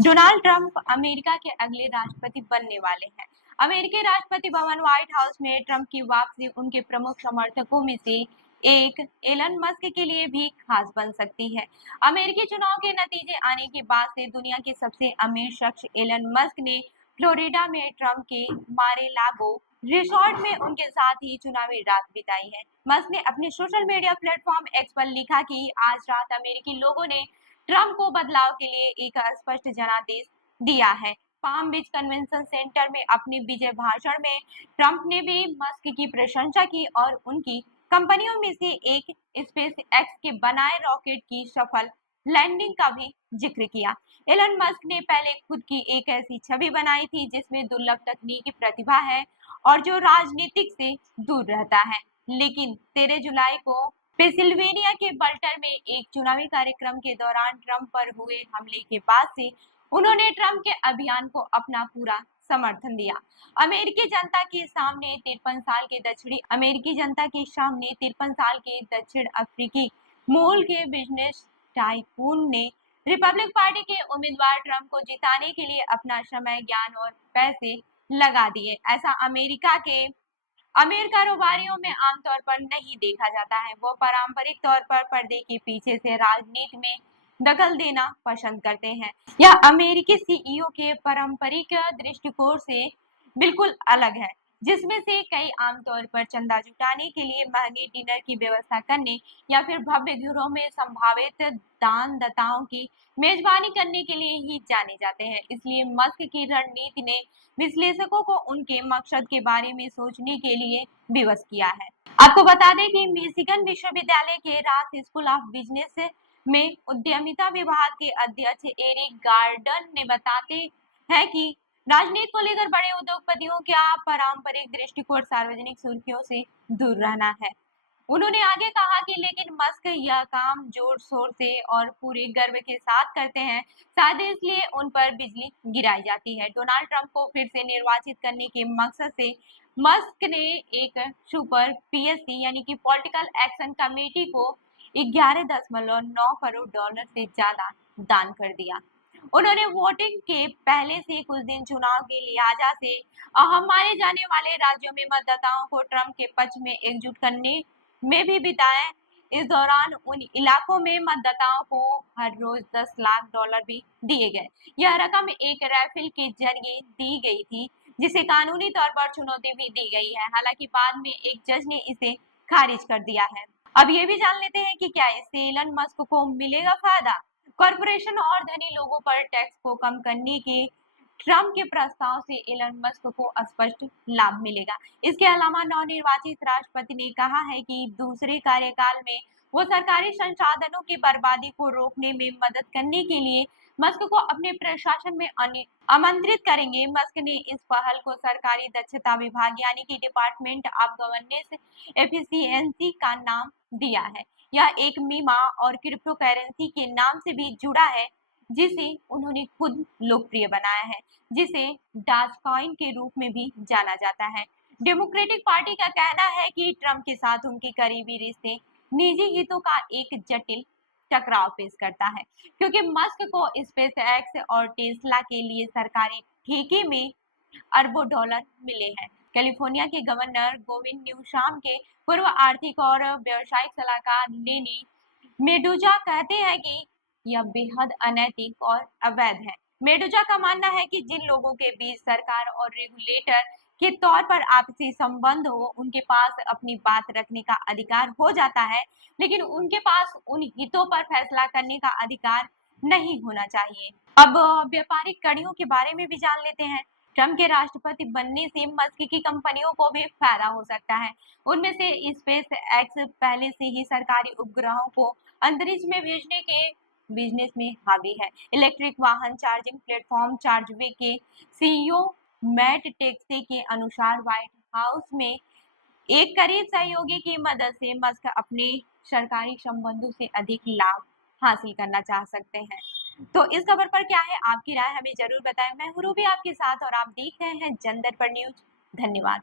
Donald Trump America के अगले राष्ट्रपति बनने वाले हैं। अमेरिकी राष्ट्रपति भवन व्हाइट हाउस में ट्रंप की वापसी उनके प्रमुख समर्थकों में से एक एलन मस्क के लिए भी खास बन सकती है। अमेरिकी चुनाव के नतीजे आने के बाद से दुनिया के सबसे अमीर शख्स एलन मस्क ने फ्लोरिडा में ट्रंप के मारे-लागो रिसोर्ट में उनके साथ ही चुनावी रात बिताई है। मस्क ने अपने सोशल मीडिया प्लेटफॉर्म एक्स पर लिखा कि आज रात अमेरिकी लोगों ने ट्रंप को बदलाव के लिए एक स्पष्ट जनादेश दिया है। पाम बीच कन्वेंशन सेंटर में अपने विजय भाषण में ट्रंप ने भी मस्क की प्रशंसा की और उनकी कंपनियों में से एक स्पेस एक्स के बनाए रॉकेट की सफल लैंडिंग का भी जिक्र किया। एलन मस्क ने पहले खुद की एक ऐसी छवि बनाई थी जिसमें दुर्लभ तकनीकी प्रतिभा है और जो राजनीतिक से दूर रहता है। लेकिन 13 जुलाई को पेंसिल्वेनिया के बल्टर में एक चुनावी कार्यक्रम के दौरान ट्रंप पर हुए हमले के बाद से उन्होंने ट्रंप के अभियान को अपना पूरा समर्थन दिया। अमेरिकी जनता के सामने 53 साल के दक्षिण अफ्रीकी मूल के बिजनेस टाइकून ने रिपब्लिक पार्टी के उम्मीदवार ट्रंप को जिताने के लिए अपना समय, ज्ञान और पैसे लगा दिए। ऐसा अमेरिका के अमीर कारोबारियों में आमतौर पर नहीं देखा जाता है। वो पारंपरिक तौर पर पर्दे के पीछे से राजनीति में दखल देना पसंद करते हैं। यह अमेरिकी सीईओ के पारंपरिक दृष्टिकोण से बिल्कुल अलग है, जिसमें से कई आमतौर पर चंदा जुटाने के लिए महंगे डिनर की व्यवस्था करने या फिर भव्य घरों में संभावित दानदाताओं की मेजबानी करने के लिए ही जाने जाते हैं। इसलिए मस्क की रणनीति ने विश्लेषकों को उनके मकसद के बारे में सोचने के लिए विवश किया है। आपको बता दें कि मिशिगन विश्वविद्यालय के रास स्कूल ऑफ बिजनेस में उद्यमिता विभाग के अध्यक्ष एरिक गार्डन ने बताते हैं कि राजनीति को लेकर बड़े उद्योगपतियों का पारंपरिक दृष्टिकोण सार्वजनिक सुर्खियों से दूर रहना है। उन्होंने आगे कहा कि लेकिन मस्क यह काम जोर शोर से और पूरे गर्व के साथ करते हैं, शायद इसलिए उन पर बिजली गिराई जाती है। डोनाल्ड ट्रंप को फिर से निर्वाचित करने के मकसद से मस्क ने एक सुपर पीएससी यानी कि पॉलिटिकल एक्शन कमेटी को 11.9 करोड़ डॉलर से ज्यादा दान कर दिया। उन्होंने वोटिंग के पहले से कुछ दिन चुनाव के लिहाजा से अहम माने जाने वाले राज्यों में मतदाताओं को ट्रंप के पक्ष में एकजुट करने में भी बिताए। इस दौरान उन इलाकों में मतदाताओं को हर रोज 10 लाख डॉलर भी दिए गए। यह रकम एक रैफिल के जरिए दी गई थी, जिसे कानूनी तौर पर चुनौती भी दी गई है। हालांकि बाद में एक जज ने इसे खारिज कर दिया है। अब ये भी जान लेते हैं कि क्या इससे एलन मस्क को मिलेगा फायदा। कॉरपोरेशन और धनी लोगों पर टैक्स को कम करने के ट्रंप के प्रस्ताव से एलन मस्क को स्पष्ट लाभ मिलेगा। इसके अलावा नवनिर्वाचित राष्ट्रपति ने कहा है कि दूसरे कार्यकाल में वो सरकारी संसाधनों की बर्बादी को रोकने में मदद करने के लिए मस्क को अपने प्रशासन में आमंत्रित करेंगे। मस्क ने इस पहल को सरकारी दक्षता विभाग यानी कि डिपार्टमेंट ऑफ गवर्नेंस एफिशिएंसी का नाम दिया है। यह एक मीमा और क्रिप्टो करेंसी के नाम से भी जुड़ा है, जिसे उन्होंने खुद लोकप्रिय बनाया है, जिसे डॉजकॉइन के रूप में भी जाना जाता है। डेमोक्रेटिक पार्टी का कहना है कि ट्रंप के साथ उनके करीबी रिश्ते निजी हितों का एक जटिल टकराव पेश करता है, क्योंकि मस्क को स्पेसएक्स और टेस्ला के लिए सरकारी ठेके में अरबों डॉलर मिले हैं। कैलिफोर्निया के गवर्नर गोविंद न्यूशाम के पूर्व आर्थिक और व्यवसायिक सलाहकार लेनी मेडूजा कहते हैं कि यह बेहद अनैतिक और अवैध है। मेडूजा का मानना है कि जिन लोगों के बीच सरकार और रेगुलेटर के तौर पर आपसी संबंध हो, उनके पास अपनी बात रखने का अधिकार हो जाता है, लेकिन उनके पास उन हितों पर फैसला करने का अधिकार नहीं होना चाहिए। अब व्यापारिक कड़ियों के बारे में भी जान लेते हैं। ट्रंप के राष्ट्रपति बनने से मस्क की कंपनियों को भी फायदा हो सकता है। उनमें से स्पेस एक्स पहले से ही सरकारी उपग्रहों को अंतरिक्ष में भेजने के बिजनेस में हावी है। इलेक्ट्रिक वाहन चार्जिंग प्लेटफॉर्म चार्जवे के सीईओ मैट टेक्से के अनुसार व्हाइट हाउस में एक करीब सहयोगी की मदद से मस्क अपने सरकारी संबंधों से अधिक लाभ हासिल करना चाह सकते हैं। तो इस खबर पर क्या है आपकी राय, हमें जरूर बताएं। मैं हूं रूबी आपके साथ और आप देख रहे हैं जनदर्पण न्यूज। धन्यवाद।